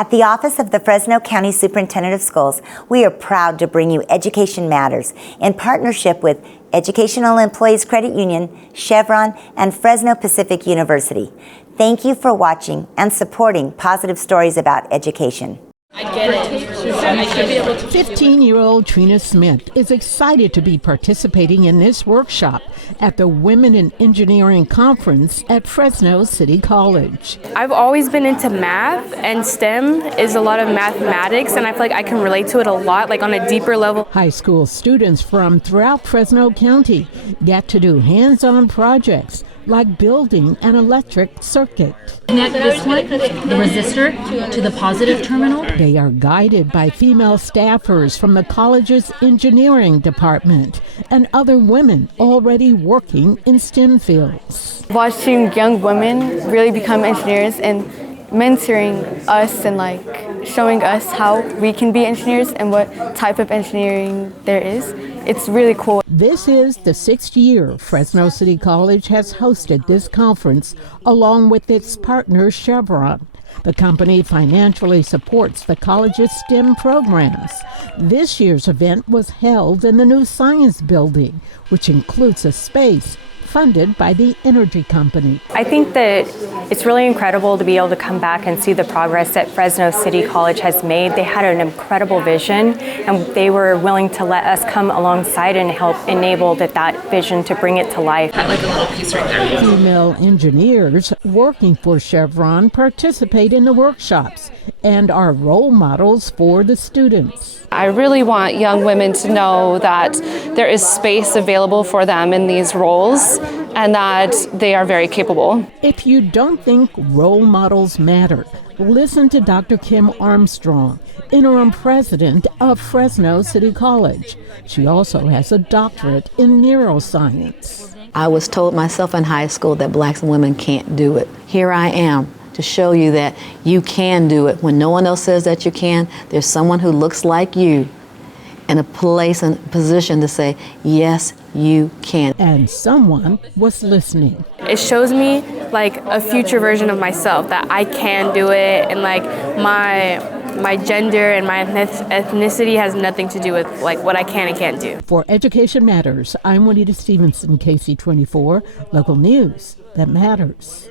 At the Office of the Fresno County Superintendent of Schools, we are proud to bring you Education Matters in partnership with Educational Employees Credit Union, Chevron, and Fresno Pacific University. Thank you for watching and supporting positive stories about education. I get it. I should be able to. 15-year-old Trina Smith is excited to be participating in this workshop at the Women in Engineering Conference at Fresno City College. I've always been into math, and STEM is a lot of mathematics, and I feel like I can relate to it a lot, like on a deeper level. High school students from throughout Fresno County get to do hands-on projects like building an electric circuit. Connect this one, the resistor, to the positive terminal. They are guided by female staffers from the college's engineering department and other women already working in STEM fields. Watching young women really become engineers and mentoring us and showing us how we can be engineers and what type of engineering there is. It's really cool. This is the 6th year Fresno City College has hosted this conference along with its partner Chevron. The company financially supports the college's STEM programs. This year's event was held in the new Science Building, which includes a space funded by the energy company. I think that it's really incredible to be able to come back and see the progress that Fresno City College has made. They had an incredible vision, and they were willing to let us come alongside and help enable that vision to bring it to life. I like a little piece right there. Female engineers working for Chevron participate in the workshops and are role models for the students. I really want young women to know that there is space available for them in these roles and that they are very capable. If you don't think role models matter, listen to Dr. Kim Armstrong, interim president of Fresno City College. She also has a doctorate in neuroscience. I was told myself in high school that blacks and women can't do it. Here I am to show you that you can do it. When no one else says that you can, there's someone who looks like you in a place and position to say, yes, you can. And someone was listening. It shows me like a future version of myself, that I can do it, and like my gender and my ethnicity has nothing to do with like what I can and can't do. For Education Matters, I'm Juanita Stevenson, KC24, local news that matters.